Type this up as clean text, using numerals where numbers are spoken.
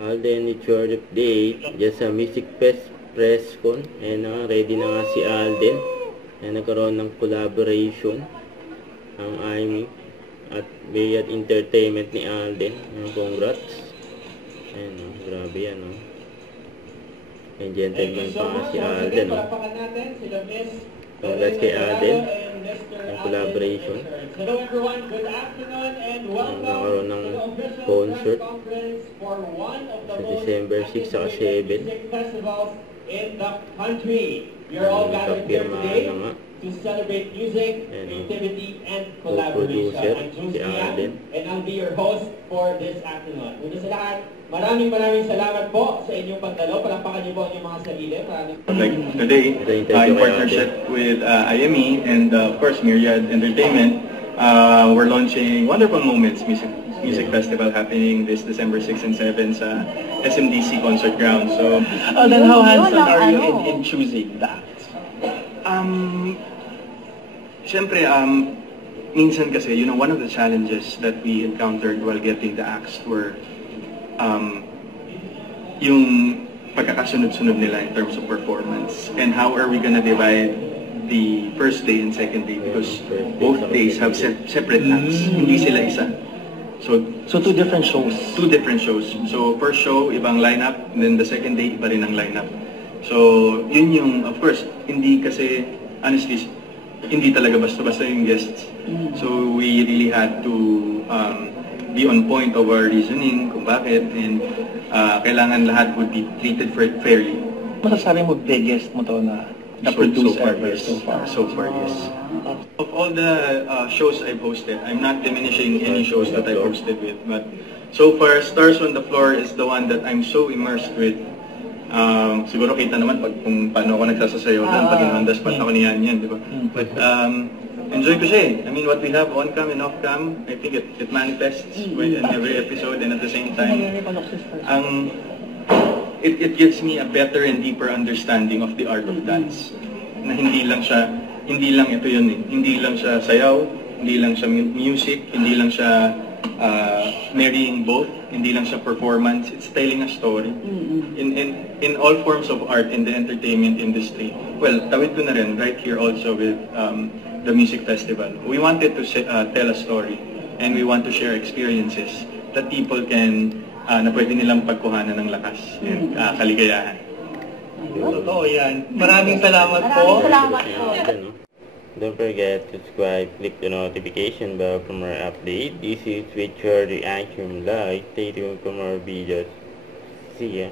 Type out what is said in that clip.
Alden Richard update dyan sa Music Fest press con. Ayan, ready na nga si Alden. Ayan, nagkaroon ng collaboration ang IME at Bayad Entertainment ni Alden. Ayan, congrats. Ayan, grabe yan, Ayan, gentleman pa nga si Alden, Congrats kay Alden. Ang collaboration. Hello everyone, good afternoon and welcome nagkaroon ng concert sa December 6 at 7. festivals in the country. We are all gathered here today to celebrate music, creativity, and collaboration. I'm Jules Dian, and I'll be your host for this afternoon. Una sa lahat, maraming salamat po sa inyong pagdalo. Palampakan niyo po ang inyong mga sarili. Like today, in partnership with IME and of course Myriad Entertainment, we're launching Wonderful Moments Music Festival happening this December 6 and 7 sa SMDC Concert Ground. So, then how hands-on are you in choosing that? Siyempre, minsan kasi, one of the challenges that we encountered while getting the acts were yung pagkakasunod-sunod nila in terms of performance. And how are we gonna divide the first day and second day? Because both days have separate acts. Hindi sila isa. So two different shows? Two different shows. So first show, ibang lineup. And then the second day, iba rin ang lineup. So yun yung, of course, hindi kasi, honestly, hindi talaga basta-basta yung guests. So we really had to be on point of our reasoning kung bakit, and kailangan lahat would be treated fairly. Masasabi mo biggest mo to na produce ever so far? So far, yes. Of all the shows I've hosted, I'm not diminishing any shows that I've hosted with, but so far, Stars on the Floor is the one that I'm so immersed with. Siguro kita naman kung paano ako nagsasasayaw doon pag in-on-the-spot ako ni Yan, di ba? But enjoy ko siya. I mean, what we have on-cam and off-cam, I think it manifests in every episode, and at the same time, it gives me a better and deeper understanding of the art of dance. Na hindi lang ito yun eh. Hindi lang siya sayaw, hindi lang siya music, hindi lang siya marrying both, hindi lang siya performance, it's telling a story. In all forms of art in the entertainment industry. Well, tawid ko na rin, right here also with the music festival. We wanted to tell a story, and we want to share experiences that people can, na pwede nilang pagkuhanan ng lakas and kaligayahan. Totoo yan. Maraming salamat po. Don't forget to subscribe, click the notification bell for more update. This is Richard Reaction Live. Stay tuned for more videos. See ya.